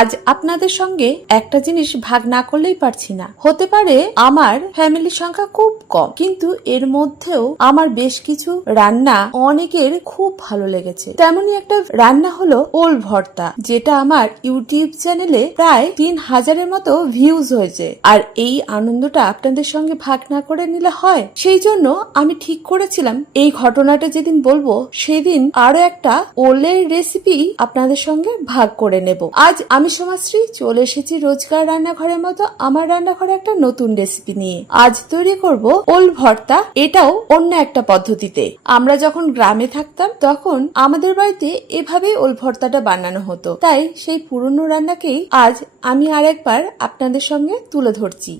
আজ আপনাদের সঙ্গে একটা জিনিস ভাগ না করলেই পারছি না। হতে পারে আমার ফ্যামিলির সংখ্যা খুব কম, কিন্তু এর মধ্যেও আমার বেশ কিছু রান্না অনেকের খুব ভালো লেগেছে। তেমনই একটা রান্না হলো ওল ভর্তা, যেটা আমার ইউটিউব চ্যানেলে প্রায় তিন হাজারের মতো ভিউজ হয়েছে। আর এই আনন্দটা আপনাদের সঙ্গে ভাগ না করে নিলে হয়? সেই জন্য আমি ঠিক করেছিলাম। এই ঘটনাটা যেদিন বলব, সেদিন আরও একটা ওলের রেসিপি আপনাদের সঙ্গে ভাগ করে নেব। আজ আমি সমাশ্রী চলে এসেছি রোজকার রান্নাঘরের মতো আমার রান্নাঘরে একটা নতুন রেসিপি নিয়ে। আজ তৈরি করব ওল ভর্তা, এটাও অন্য একটা পদ্ধতিতে। আমরা যখন গ্রামে থাকতাম, তখন আমাদের বাড়িতে এভাবে ওল ভর্তাটা বানানো হতো। তাই সেই পুরনো রান্নাকেই আজ আমি আরেকবার আপনাদের সঙ্গে তুলে ধরছি।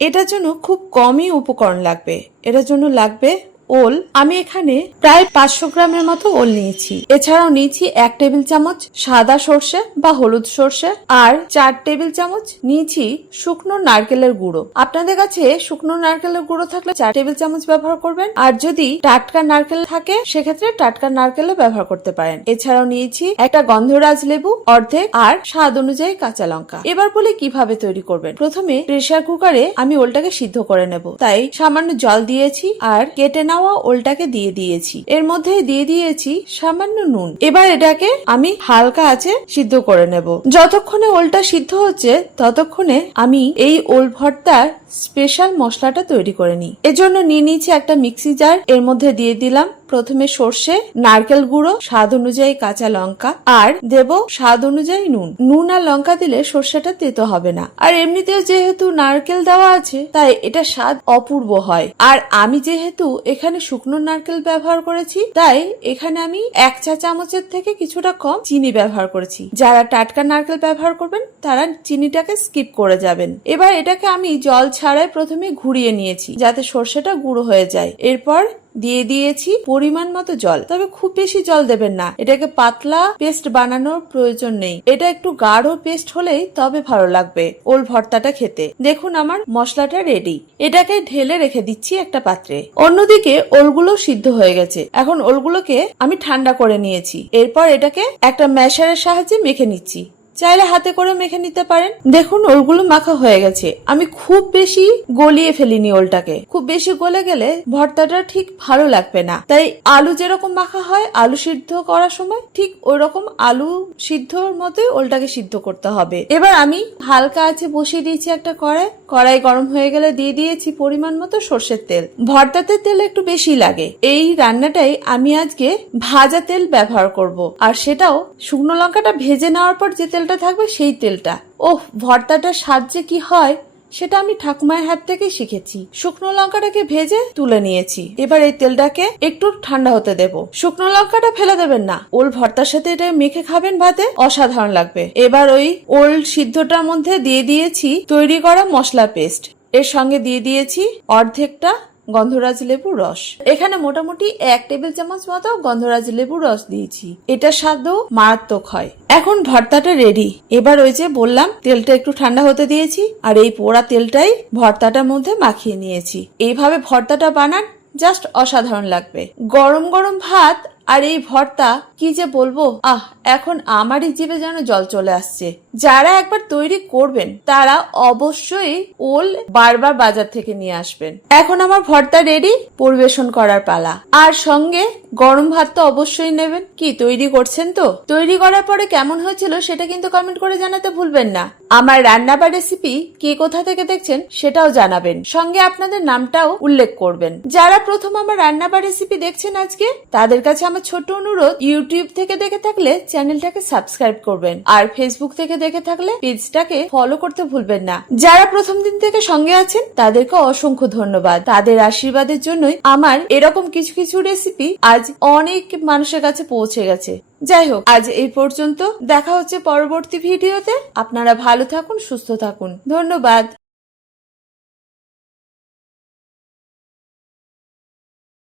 এটার জন্য খুব কমই উপকরণ লাগবে। এটার জন্য লাগবে ওল আমি এখানে প্রায় পাঁচশো গ্রামের মতো ওল নিয়েছি। এছাড়াও নিয়েছি এক টেবিল চামচ সাদা সর্ষে বা হলুদ সর্ষে আর চার টেবিল চামচ নিয়েছি শুকনো নারকেলের গুঁড়ো। আপনাদের কাছে শুকনো নারকেলের গুঁড়ো থাকলে চার টেবিল চামচ ব্যবহার করবেন আর যদি টাটকা নারকেল থাকে, সেক্ষেত্রে টাটকা নারকেলও ব্যবহার করতে পারেন। এছাড়াও নিয়েছি একটা গন্ধরাজ লেবু, অর্ধেক আর স্বাদ অনুযায়ী কাঁচা লঙ্কা। এবার বলে কীভাবে তৈরি করবেন। প্রথমে প্রেসার কুকারে আমি ওলটাকে সিদ্ধ করে নেব। তাই সামান্য জল দিয়েছি আর কেটে নেওয়া ওলটাকে দিয়ে দিয়েছি। এর মধ্যে দিয়ে দিয়েছি সামান্য নুন। এবার এটাকে আমি হালকা আছে সিদ্ধ করে নেব। যতক্ষণে ওলটা সিদ্ধ হচ্ছে, ততক্ষণে আমি এই ওল ভর্তার স্পেশাল মশলাটা তৈরি করে নিই। এজন্য নিয়ে নিয়েছি একটা মিক্সি জার এর মধ্যে দিয়ে দিলাম প্রথমে সর্ষে, নারকেল গুঁড়ো, স্বাদ অনুযায়ী কাঁচা লঙ্কা, আর দেব স্বাদ অনুযায়ী নুন। নুন আর লঙ্কা দিলে সর্ষেটা তেতো হবে না। আর এমনিতেও যেহেতু নারকেল দেওয়া আছে, তাই এটা স্বাদ অপূর্ব হয়। আর আমি যেহেতু এখানে শুকনো নারকেল ব্যবহার করেছি, তাই এখানে আমি এক চা চামচের থেকে কিছুটা কম চিনি ব্যবহার করেছি। যারা টাটকা নারকেল ব্যবহার করবেন, তারা চিনিটাকে স্কিপ করে যাবেন। এবার এটাকে আমি জল ছাড়াই প্রথমে ঘুরিয়ে নিয়েছি, যাতে সর্ষেটা গুঁড়ো হয়ে যায়। এরপর দিয়ে দিয়েছি পরিমাণ মতো জল। তবে খুব বেশি জল দেবেন না। এটাকে পাতলা পেস্ট বানানোর প্রয়োজন নেই। এটা একটু গাঢ় পেস্ট হলেই তবে ভালো লাগবে ওল ভর্তাটা খেতে। দেখুন আমার মশলাটা রেডি এটাকে ঢেলে রেখে দিচ্ছি একটা পাত্রে। অন্যদিকে ওলগুলো সিদ্ধ হয়ে গেছে। এখন ওলগুলোকে আমি ঠান্ডা করে নিয়েছি। এরপর এটাকে একটা ম্যাশারের সাহায্যে মেখে নিচ্ছি। চাইলে হাতে করে মেখে নিতে পারেন। দেখুন, ওলগুলো মাখা হয়ে গেছে। আমি খুব বেশি গলিয়ে ফেলিনি ওলটাকে। খুব বেশি গলে গেলে ভর্তাটা ঠিক ভালো লাগবে না। তাই আলু যেরকম মাখা হয়, আলু সিদ্ধ করার সময় ঠিক ওই রকম আলু সিদ্ধর মতোই ওলটাকে সিদ্ধ করতে হবে। এবার আমি হালকা আছে বসিয়ে দিয়েছি একটা কড়াই। কড়াই গরম হয়ে গেলে দিয়ে দিয়েছি পরিমাণ মতো সর্ষের তেল। ভর্তাতে তেল একটু বেশি লাগে। এই রান্নাটাই আমি আজকে ভাজা তেল ব্যবহার করব। আর সেটাও শুকনো লঙ্কাটা ভেজে নেওয়ার পর যে তেলটা থাকবে সেই তেলটা। ওহ, ভর্তাটার স্বাদ যে কি হয়, সেটা আমি ঠাকুমায়ের হাত থেকে শিখেছি। শুকনো লঙ্কাটাকে ভেজে তুলে নিয়েছি। এবার এই তেলটাকে একটু ঠান্ডা হতে দেব। শুকনো লঙ্কাটা ফেলে দেবেন না। ওল ভর্তার সাথে এটা মেখে খাবেন, ভাতে অসাধারণ লাগবে। এবার ওই ওল সিদ্ধটার মধ্যে দিয়ে দিয়েছি তৈরি করা মশলা পেস্ট। এর সঙ্গে দিয়ে দিয়েছি অর্ধেকটা গন্ধরাজ লেবুর রস। এখানে মোটামুটি এক টেবিল চামচ মতো গন্ধরাজ লেবুর রস দিয়েছি। এটা স্বাদও মারাত্মক হয়। এখন ভর্তাটা রেডি এবার ওই যে বললাম, তেলটা একটু ঠান্ডা হতে দিয়েছি, আর এই পোড়া তেলটাই ভর্তাটার মধ্যে মাখিয়ে নিয়েছি। এইভাবে ভর্তাটা বানান জাস্ট অসাধারণ লাগবে। গরম গরম ভাত আর এই ভর্তা, কি যে বলব? আহ, এখন আমারই জিভে যেন জল চলে আসছে। যারা একবার তৈরি করবেন, তারা অবশ্যই ওল বারবার বাজার থেকে নিয়ে আসবেন। এখন আমার ভর্তা রেডি পরিবেশন করার পালা। আর সঙ্গে গরম ভাত তো অবশ্যই নেবেন। কি, তৈরি করছেন তো? তৈরি করার পরে কেমন হয়েছিল সেটা কিন্তু কমেন্ট করে জানাতে ভুলবেন না। আমার রান্না বা রেসিপি কে কোথা থেকে দেখছেন সেটাও জানাবেন। সঙ্গে আপনাদের নামটাও উল্লেখ করবেন। যারা প্রথম আমার রান্না বা রেসিপি দেখছেন আজকে, তাদের কাছে আমার ছোট অনুরোধ ইউটিউব থেকে দেখে থাকলে চ্যানেলটাকে সাবস্ক্রাইব করবেন। আর ফেসবুক থেকে দেখে থাকলে পেজটাকে ফলো করতে ভুলবেন না। যারা প্রথম দিন থেকে সঙ্গে আছেন, তাদেরকে অসংখ্য ধন্যবাদ। তাদের আশীর্বাদের জন্যই আমার এরকম কিছু কিছু রেসিপি আজ অনেক মানুষের কাছে পৌঁছে গেছে। যাই হোক, আজ এই পর্যন্ত। দেখা হচ্ছে পরবর্তী ভিডিওতে। আপনারা ভালো থাকুন, সুস্থ থাকুন। ধন্যবাদ।